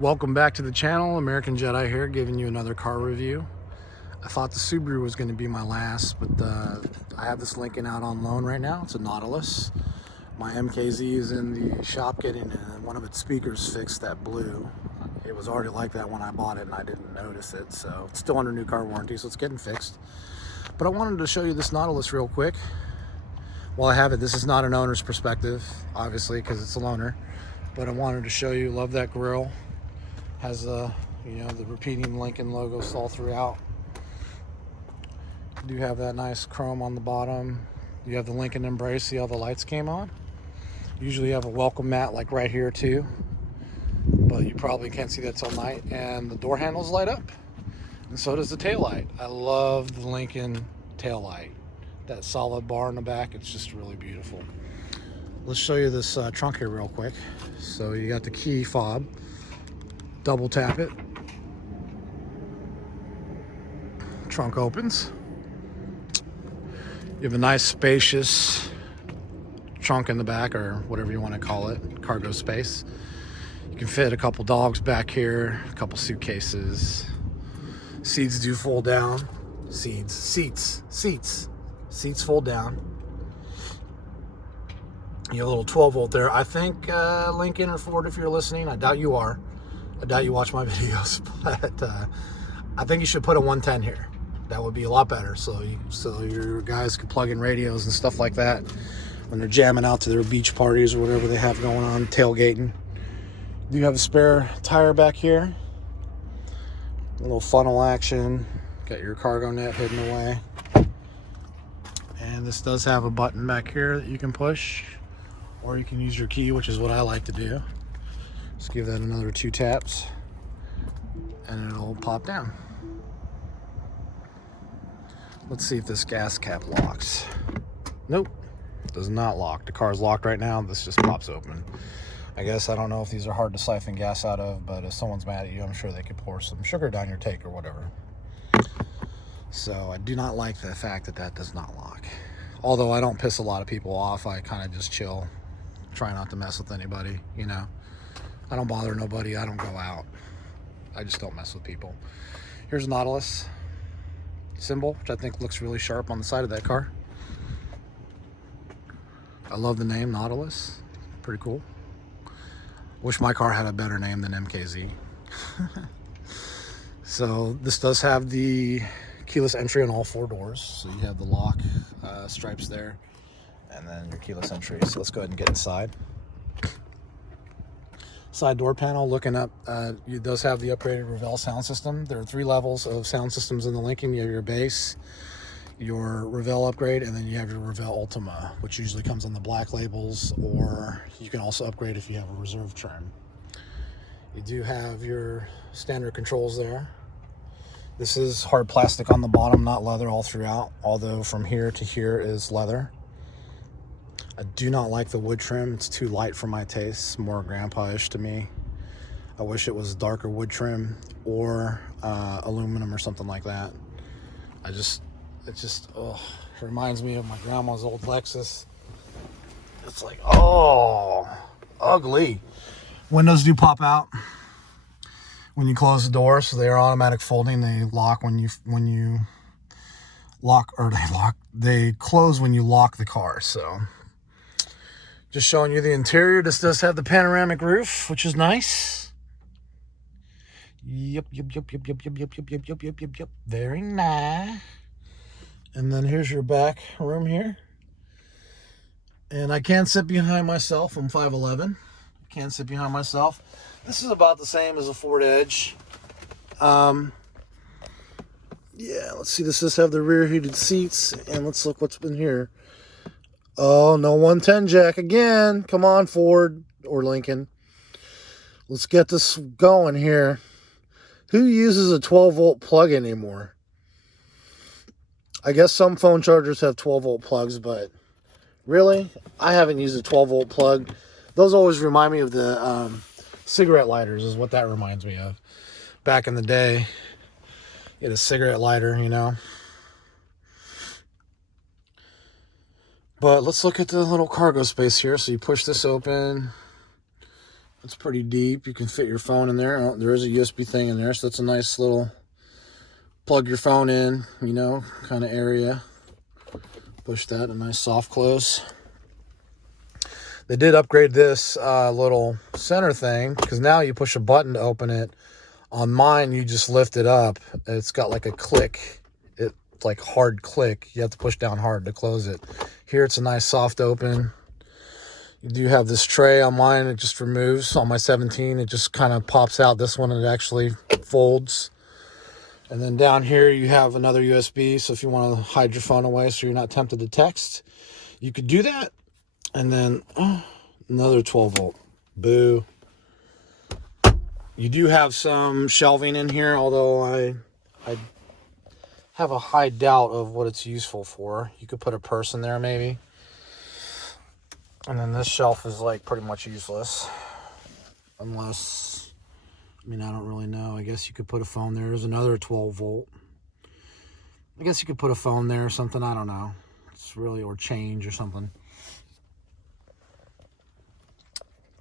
Welcome back to the channel. American Jedi here, giving you another car review. I thought the Subaru was going to be my last, but I have this Lincoln out on loan right now. It's a Nautilus. My MKZ is in the shop getting one of its speakers fixed that blew. It was already like that when I bought it and I didn't notice it, so it's still under new car warranty, so it's getting fixed. But I wanted to show you this Nautilus real quick. While I have it, this is not an owner's perspective, obviously, because it's a loaner. But I wanted to show you, love that grille. Has the repeating Lincoln logos all throughout. You do have that nice chrome on the bottom. You have the Lincoln embrace. See how the lights came on? Usually you have a welcome mat like right here too, but you probably can't see that till night. And the door handles light up, and so does the tail light. I love the Lincoln tail light. That solid bar in the back, it's just really beautiful. Let's show you this trunk here real quick. So you got the key fob. Double tap it. Trunk opens. You have a nice spacious trunk in the back, or whatever you want to call it, cargo space. You can fit a couple dogs back here, a couple suitcases. Seats do fold down. Seats fold down. You have a little 12 volt there. I think Lincoln or Ford, if you're listening, I doubt you are. I doubt you watch my videos, but I think you should put a 110 here. That would be a lot better. So your guys can plug in radios and stuff like that when they're jamming out to their beach parties or whatever they have going on, tailgating. You have a spare tire back here. A little funnel action. Got your cargo net hidden away. And this does have a button back here that you can push, or you can use your key, which is what I like to do. Just give that another 2 taps and it'll pop down. Let's see if this gas cap locks. Nope, does not lock. The car's locked right now. This just pops open. I guess, I don't know if these are hard to siphon gas out of, but if someone's mad at you, I'm sure they could pour some sugar down your tank or whatever. So I do not like the fact that that does not lock. Although I don't piss a lot of people off, I kind of just chill. Try not to mess with anybody, you know. I don't bother nobody. I don't go out. I just don't mess with people. Here's a Nautilus symbol, which I think looks really sharp on the side of that car. I love the name Nautilus. Pretty cool. Wish my car had a better name than MKZ. So this does have the keyless entry on all 4 doors. So you have the lock stripes there, and then your keyless entry. So let's go ahead and get inside. Side door panel, looking up, it does have the upgraded Revel sound system. There are 3 levels of sound systems in the Lincoln. You have your base, your Revel upgrade, and then you have your Revel Ultima, which usually comes on the black labels, or you can also upgrade if you have a reserve trim. You do have your standard controls there. This is hard plastic on the bottom, not leather all throughout, although from here to here is leather. I do not like the wood trim. It's too light for my taste, more grandpa-ish to me. I wish it was darker wood trim or aluminum or something like that. It just reminds me of my grandma's old Lexus. It's like, oh, ugly. Windows do pop out when you close the door, so they are automatic folding. They lock when you lock, or they close when you lock the car. So just showing you the interior. This does have the panoramic roof, which is nice. Yep. Very nice. And then here's your back room here. And I can sit behind myself. I'm 5'11". I can sit behind myself. This is about the same as a Ford Edge. Yeah, let's see. This does have the rear heated seats. And let's look what's been here. Oh, no 110 jack again. Come on, Ford or Lincoln. Let's get this going here. Who uses a 12 volt plug anymore? I guess some phone chargers have 12 volt plugs, but really, I haven't used a 12 volt plug. Those always remind me of the cigarette lighters, is what that reminds me of. Back in the day, you had a cigarette lighter, you know. But let's look at the little cargo space here. So you push this open. It's pretty deep. You can fit your phone in there. Oh, there is a USB thing in there, so that's a nice little plug your phone in, you know, kind of area. Push that, a nice soft close. They did upgrade this little center thing, because now you push a button to open it. On mine, you just lift it up. It's got like a click. It's like hard click. You have to push down hard to close it. Here, it's a nice soft open. You do have this tray on mine. It just removes. On my 17, it just kind of pops out. This one, it actually folds. And then down here, you have another USB. So if you want to hide your phone away so you're not tempted to text, you could do that. And then another 12 volt. Boo. You do have some shelving in here, although I have a high doubt of what it's useful for. You could put a purse in there maybe. And then this shelf is like pretty much useless. Unless, I mean, I don't really know. I guess you could put a phone there. There's another 12 volt. I guess you could put a phone there or something. I don't know. It's really, or change or something.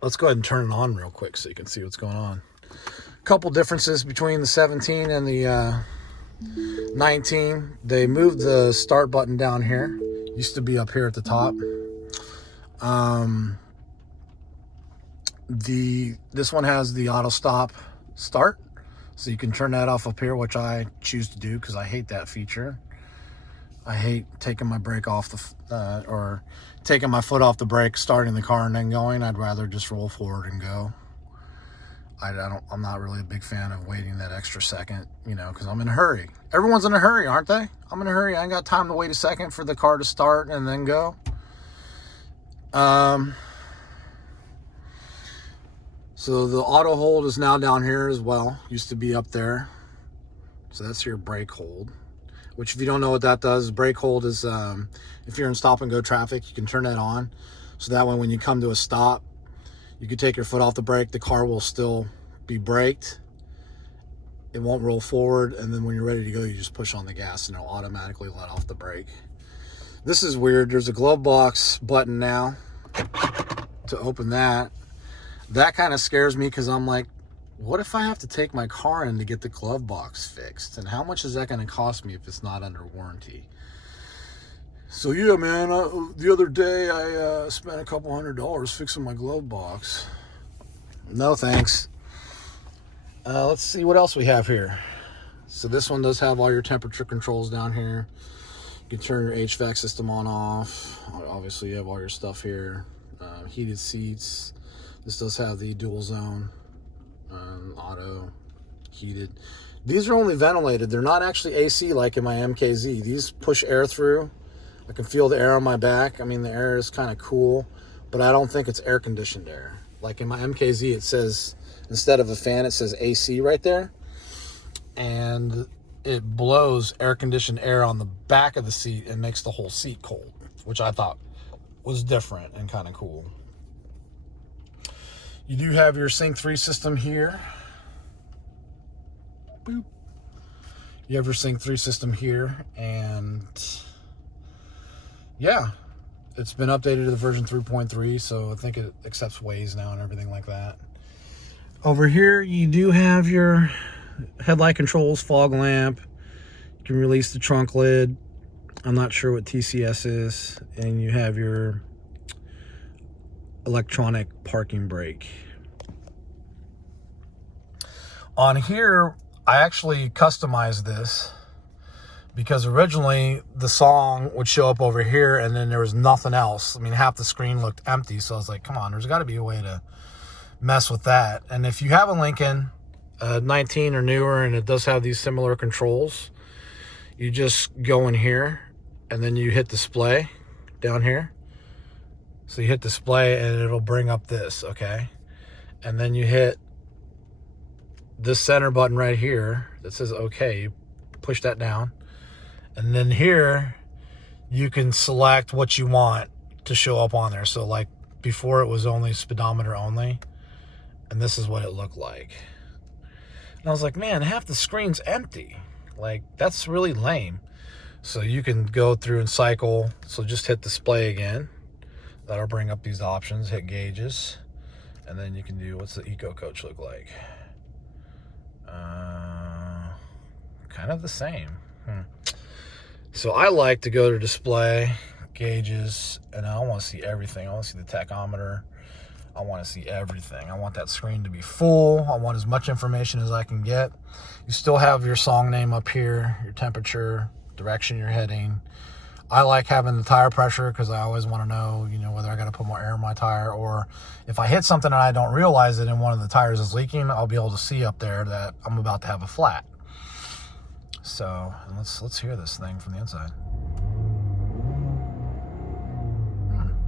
Let's go ahead and turn it on real quick so you can see what's going on. A couple differences between the 17 and the 19. They moved the start button down here. Used to be up here at the top. This one has the auto stop start, so you can turn that off up here, which I choose to do because I hate that feature. I hate taking my brake off the or taking my foot off the brake, starting the car and then going. I'd rather just roll forward and go. I'm not really a big fan of waiting that extra second, you know, because I'm in a hurry. Everyone's in a hurry, aren't they? I'm in a hurry. I ain't got time to wait a second for the car to start and then go. So the auto hold is now down here as well. Used to be up there. So that's your brake hold, which if you don't know what that does, brake hold is if you're in stop and go traffic, you can turn that on. So that way when you come to a stop, you can take your foot off the brake, the car will still be braked. It won't roll forward, and then when you're ready to go, you just push on the gas and it'll automatically let off the brake. This is weird. There's a glove box button now to open that. That kind of scares me because I'm like, what if I have to take my car in to get the glove box fixed? And how much is that going to cost me if it's not under warranty? So yeah, man, the other day I spent a couple $100 fixing my glove box. No thanks. Let's see what else we have here. So this one does have all your temperature controls down here. You can turn your HVAC system on, off. Obviously you have all your stuff here. Heated seats. This does have the dual zone, auto, heated. These are only ventilated. They're not actually AC like in my MKZ. These push air through. I can feel the air on my back. I mean, the air is kind of cool, but I don't think it's air conditioned air. Like in my MKZ, it says, instead of a fan, it says AC right there. And it blows air conditioned air on the back of the seat and makes the whole seat cold, which I thought was different and kind of cool. You do have your Sync 3 system here. Boop. You have your Sync 3 system here, and yeah, it's been updated to the version 3.3, so I think it accepts Waze now and everything like that. Over here, you do have your headlight controls, fog lamp. You can release the trunk lid. I'm not sure what TCS is. And you have your electronic parking brake. On here, I actually customized this because originally the song would show up over here and then there was nothing else. I mean, half the screen looked empty, so I was like, come on, there's got to be a way to mess with that. And if you have a Lincoln 19 or newer and it does have these similar controls, you just go in here and then you hit display down here. So you hit display and it'll bring up this, okay? And then you hit this center button right here that says okay. You push that down. And then here you can select what you want to show up on there. So like before it was only speedometer only. And this is what it looked like. And I was like, man, half the screen's empty. Like, that's really lame. So you can go through and cycle. So just hit display again. That'll bring up these options. Hit gauges. And then you can do, what's the Eco Coach look like? Kind of the same. So I like to go to display, gauges, and I want to see everything. I want to see the tachometer. I want to see everything. I want that screen to be full. I want as much information as I can get. You still have your song name up here, your temperature, direction you're heading. I like having the tire pressure because I always want to know, whether I got to put more air in my tire, or if I hit something and I don't realize it and one of the tires is leaking, I'll be able to see up there that I'm about to have a flat. So let's hear this thing from the inside.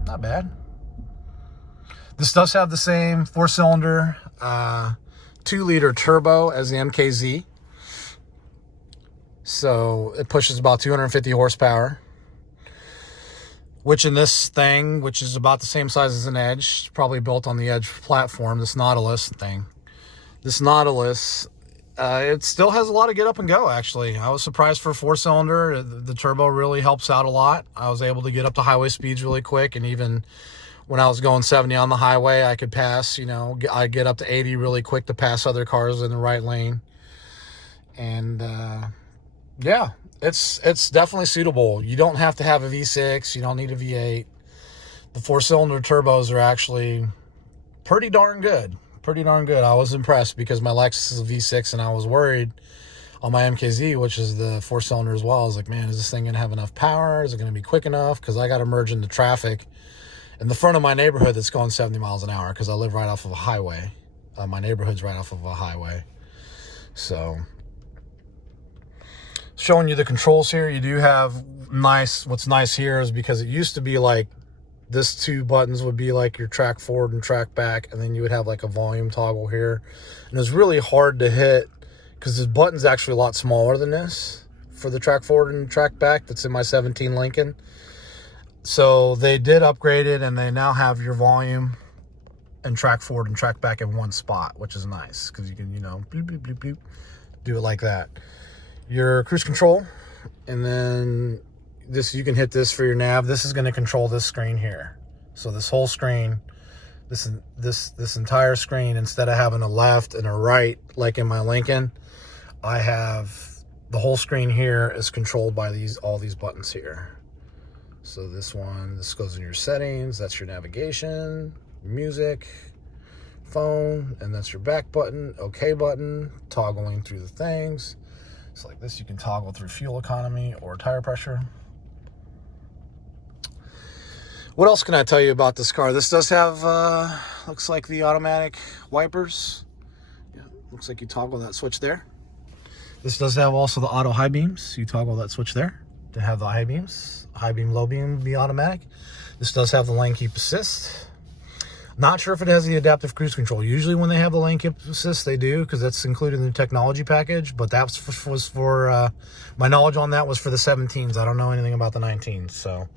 Not bad. This does have the same 4-cylinder, 2-liter turbo as the MKZ. So it pushes about 250 horsepower. Which in this thing, which is about the same size as an Edge, probably built on the Edge platform, this Nautilus thing. This Nautilus, it still has a lot of get up and go, actually. I was surprised for a 4-cylinder. The turbo really helps out a lot. I was able to get up to highway speeds really quick, and even when I was going 70 on the highway, I could pass, I get up to 80 really quick to pass other cars in the right lane. And, yeah. It's definitely suitable. You don't have to have a V6. You don't need a V8. The 4-cylinder turbos are actually pretty darn good. Pretty darn good. I was impressed because my Lexus is a V6 and I was worried on my MKZ, which is the 4-cylinder as well. I was like, man, is this thing going to have enough power? Is it going to be quick enough? Because I got to merge into traffic in the front of my neighborhood that's going 70 miles an hour because I live right off of a highway. My neighborhood's right off of a highway. So showing you the controls here, you do have what's nice here is because it used to be like this 2 buttons would be like your track forward and track back, and then you would have like a volume toggle here, and it was really hard to hit because the button's actually a lot smaller than this for the track forward and track back that's in my 17 Lincoln. So they did upgrade it, and they now have your volume and track forward and track back in one spot, which is nice because you can bloop, bloop, bloop, bloop, do it like that. Your cruise control, and then you can hit this for your nav. This is going to control this screen here. So this whole screen, this entire screen, instead of having a left and a right like in my Lincoln, I have the whole screen here is controlled by all these buttons here. So this goes in your settings. That's your navigation, music, phone, and that's your back button, OK button, toggling through the things. So like this, you can toggle through fuel economy or tire pressure. What else can I tell you about this car? This does have, looks like the automatic wipers. Yeah, looks like you toggle that switch there. This does have also the auto high beams. You toggle that switch there to have the high beams. High beam, low beam be automatic. This does have the lane keep assist. Not sure if it has the adaptive cruise control. Usually when they have the lane keep assist, they do, because that's included in the technology package. But that was for my knowledge on that was for the 17s. I don't know anything about the 19s. So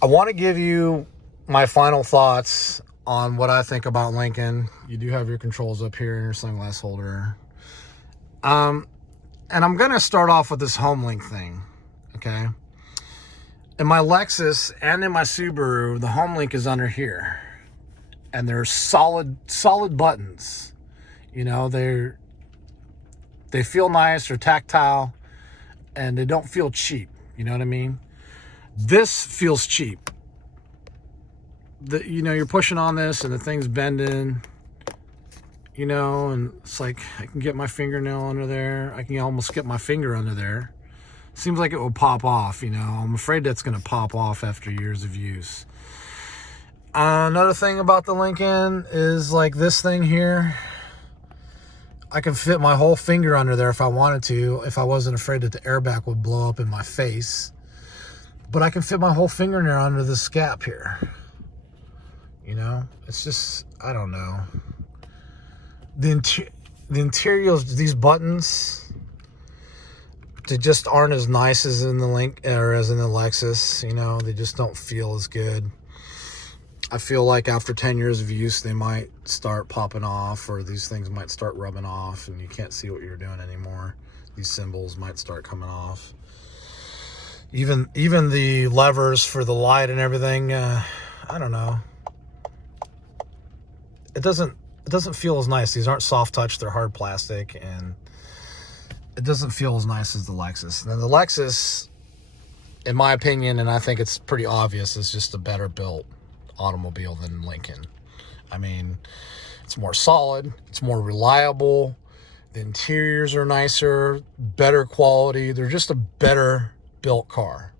I want to give you my final thoughts on what I think about Lincoln. You do have your controls up here in your sunglass holder. And I'm going to start off with this home link thing, okay? In my Lexus and in my Subaru, the home link is under here. And they're solid buttons. They feel nice, they're tactile, and they don't feel cheap. You know what I mean? This feels cheap. You're pushing on this and the thing's bending, and it's like I can get my fingernail under there. I can almost get my finger under there. Seems like it will pop off, I'm afraid that's going to pop off after years of use. Another thing about the Lincoln is like this thing here. I can fit my whole finger under there if I wanted to, if I wasn't afraid that the airbag would blow up in my face. But I can fit my whole fingernail under this gap here. It's just, I don't know. The interiors, these buttons, they just aren't as nice as in the as in the Lexus. They just don't feel as good. I feel like after 10 years of use, they might start popping off, or these things might start rubbing off and you can't see what you're doing anymore. These symbols might start coming off. Even the levers for the light and everything, I don't know. it doesn't feel as nice. These aren't soft touch, they're hard plastic, and it doesn't feel as nice as the Lexus. Now the Lexus, in my opinion, and I think it's pretty obvious, is just a better built automobile than Lincoln. I mean, it's more solid, it's more reliable, the interiors are nicer, better quality. They're just a better built car.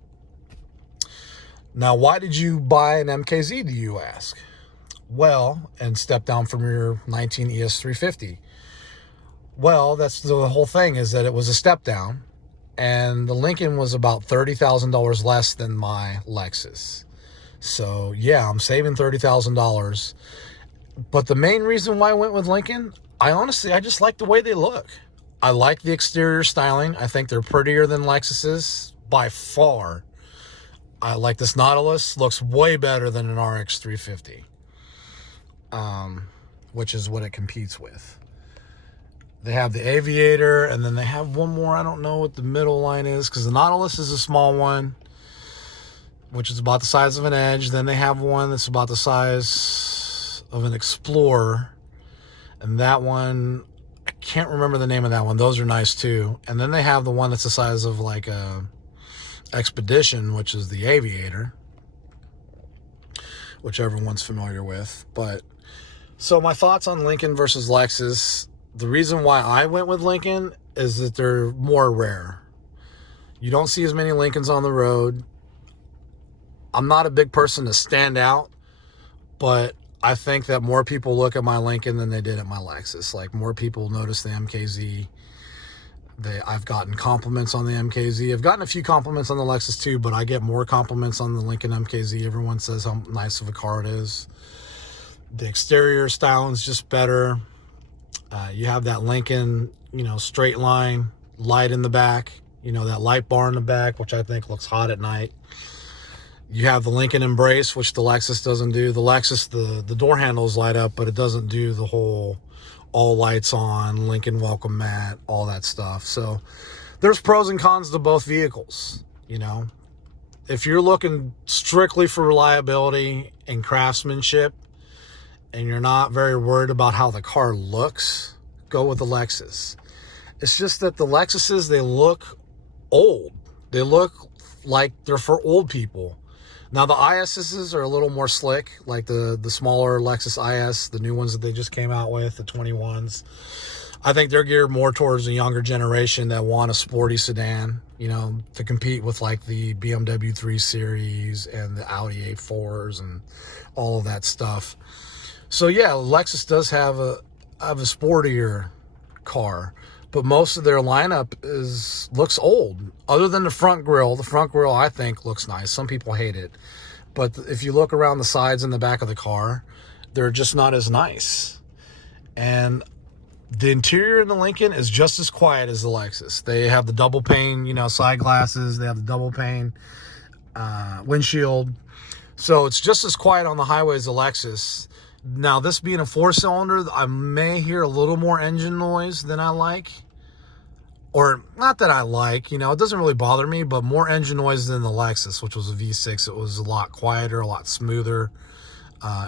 Now, why did you buy an MKZ, do you ask? Well, and step down from your 19 ES350. Well, that's the whole thing, is that it was a step down, and the Lincoln was about $30,000 less than my Lexus. So yeah, I'm saving $30,000. But the main reason why I went with Lincoln, I just like the way they look. I like the exterior styling. I think they're prettier than Lexus's by far. I like this Nautilus, looks way better than an RX 350, which is what it competes with. They have the Aviator, and then they have one more. I don't know what the middle line is, because the Nautilus is a small one, which is about the size of an Edge. Then they have one that's about the size of an Explorer, and that one, I can't remember the name of that one. Those are nice too. And then they have the one that's the size of like a Expedition, which is the Aviator, which everyone's familiar with. But so my thoughts on Lincoln versus Lexus. The reason why I went with Lincoln is that they're more rare. You don't see as many Lincolns on the road. I'm not a big person to stand out, but I think that more people look at my Lincoln than they did at my Lexus. Like, more people notice the MKZ. I've gotten compliments on the MKZ. I've gotten a few compliments on the Lexus too, but I get more compliments on the Lincoln MKZ. Everyone says how nice of a car it is. The exterior styling is just better. You have that Lincoln, straight line light in the back, that light bar in the back, which I think looks hot at night. You have the Lincoln Embrace, which the Lexus doesn't do. The Lexus, the door handles light up, but it doesn't do the whole all lights on, Lincoln welcome mat, all that stuff. So there's pros and cons to both vehicles. If you're looking strictly for reliability and craftsmanship, and you're not very worried about how the car looks, go with the Lexus. It's just that the Lexuses, they look old. They look like they're for old people. Now, the ISs are a little more slick, like the smaller Lexus IS, the new ones that they just came out with, the 21s. I think they're geared more towards the younger generation that want a sporty sedan, to compete with like the BMW 3 Series and the Audi A4s and all of that stuff. So yeah, Lexus does have a sportier car, but most of their lineup looks old. Other than the front grille I think looks nice. Some people hate it, but if you look around the sides and the back of the car, they're just not as nice. And the interior in the Lincoln is just as quiet as the Lexus. They have the double pane, side glasses. They have the double pane windshield, so it's just as quiet on the highway as the Lexus. Now, this being a 4-cylinder, I may hear a little more engine noise than I like. Or, not that I like, it doesn't really bother me, but more engine noise than the Lexus, which was a V6. It was a lot quieter, a lot smoother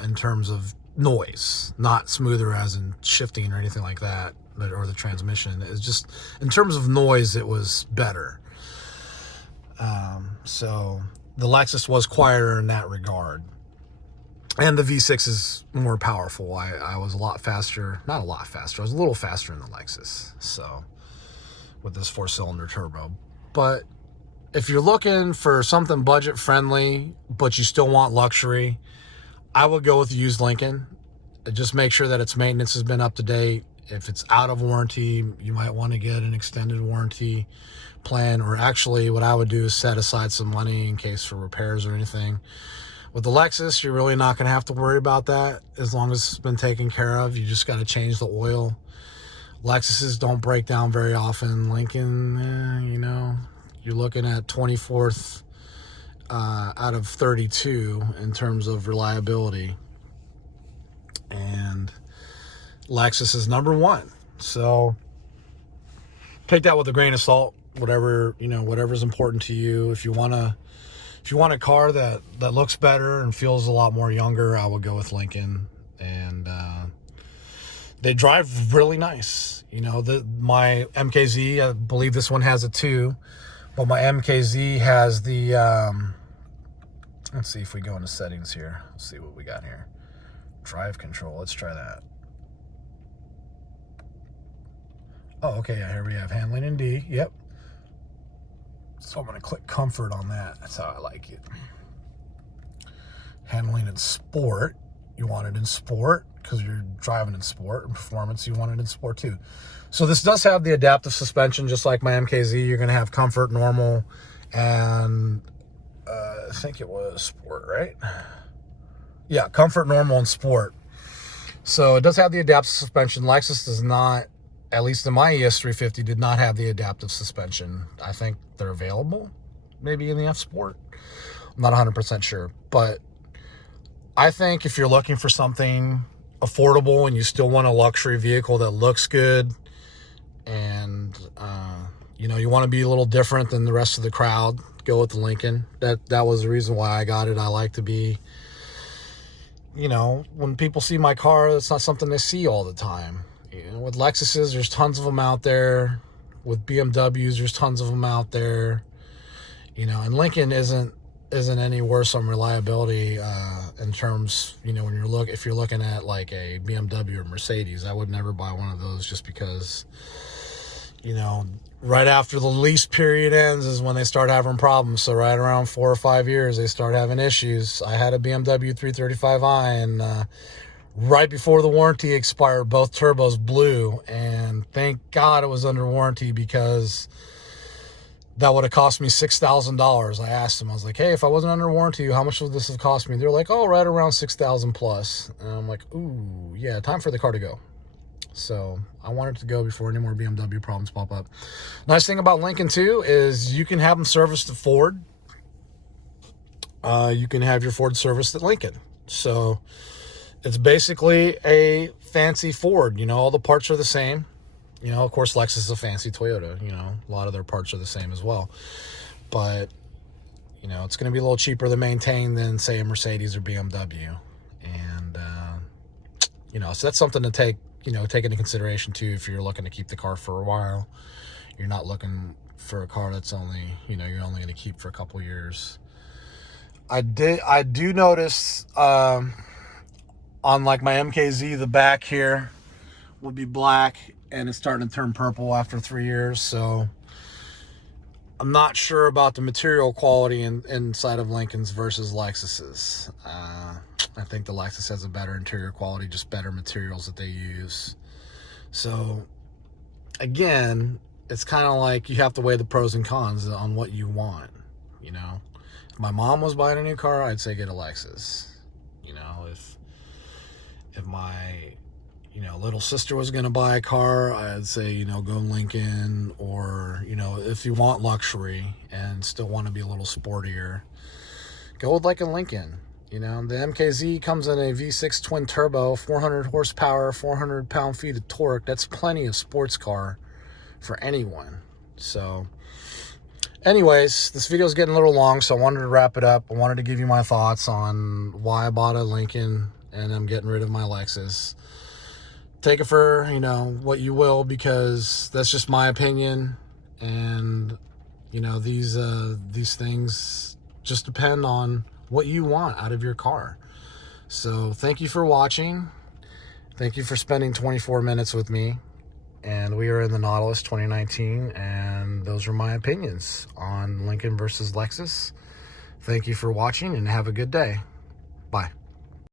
in terms of noise. Not smoother as in shifting or anything like that, or the transmission. It's just, in terms of noise, it was better. So, the Lexus was quieter in that regard. And the V6 is more powerful. I was a lot faster. Not a lot faster. I was a little faster in the Lexus. So, with this 4-cylinder turbo. But if you're looking for something budget friendly, but you still want luxury, I would go with the used Lincoln. Just make sure that its maintenance has been up to date. If it's out of warranty, you might want to get an extended warranty plan. Or actually, what I would do is set aside some money in case for repairs or anything. With the Lexus, you're really not going to have to worry about that as long as it's been taken care of. You just got to change the oil. Lexuses don't break down very often. Lincoln, you're looking at 24th out of 32 in terms of reliability. And Lexus is number one. So take that with a grain of salt. Whatever's important to you. If you want a car that looks better and feels a lot more younger, I would go with Lincoln. And they drive really nice. You know, my MKZ, I believe this one has it too, but my MKZ has the, let's see if we go into settings here. Let's see what we got here. Drive control, let's try that. Oh, okay, yeah, here we have handling in D, yep. So I'm gonna click comfort on that. That's how I like it. Handling in sport, you want it in sport because you're driving in sport, and performance, you want it in sport too. So this does have the adaptive suspension, just like my MKZ. You're gonna have comfort, normal, and I think it was sport, right? Yeah, comfort, normal, and sport. So it does have the adaptive suspension. Lexus does not, at least in my ES350, did not have the adaptive suspension. I think they're available, maybe in the F Sport. I'm not 100% sure, but I think if you're looking for something affordable and you still want a luxury vehicle that looks good, and you know, you want to be a little different than the rest of the crowd, go with the Lincoln. That was the reason why I got it. I like to be, you know, when people see my car, it's not something they see all the time. You know, with Lexuses, there's tons of them out there. With BMWs, there's tons of them out there. You know, and Lincoln isn't any worse on reliability in terms, you know, when if you're looking at like a BMW or Mercedes. I would never buy one of those just because, you know, right after the lease period ends is when they start having problems. So right around 4 or 5 years, they start having issues. I had a BMW 335i, and right before the warranty expired, both turbos blew, and thank God it was under warranty, because that would have cost me $6,000. I asked them, I was like, hey, if I wasn't under warranty, how much would this have cost me? They're like, oh, right around 6,000 plus. And I'm like, ooh, yeah, time for the car to go. So I wanted to go before any more BMW problems pop up. Nice thing about Lincoln too is you can have them serviced at Ford. You can have your Ford serviced at Lincoln. So it's basically a fancy Ford. You know, all the parts are the same. You know, of course, Lexus is a fancy Toyota. You know, a lot of their parts are the same as well. But, you know, it's going to be a little cheaper to maintain than, say, a Mercedes or BMW. And, you know, so that's something to take into consideration, too, if you're looking to keep the car for a while. You're not looking for a car that's only, you know, you're only going to keep for a couple years. I do notice on, like, my MKZ, the back here would be black, and it's starting to turn purple after 3 years. So I'm not sure about the material quality inside of Lincoln's versus Lexus's. I think the Lexus has a better interior quality, just better materials that they use. So again, it's kind of like you have to weigh the pros and cons on what you want. You know, if my mom was buying a new car, I'd say get a Lexus. You know, if my, you know, little sister was going to buy a car, I'd say, you know, go Lincoln. Or, you know, if you want luxury and still want to be a little sportier, go with like a Lincoln. You know, the MKZ comes in a V6 twin turbo, 400 horsepower, 400 pound-feet of torque. That's plenty of sports car for anyone. So anyways, this video is getting a little long, so I wanted to wrap it up. I wanted to give you my thoughts on why I bought a Lincoln and I'm getting rid of my Lexus. Take it for, you know, what you will, because that's just my opinion. And, you know, these things just depend on what you want out of your car. So thank you for watching. Thank you for spending 24 minutes with me. And we are in the Nautilus 2019, and those are my opinions on Lincoln versus Lexus. Thank you for watching, and have a good day. Bye.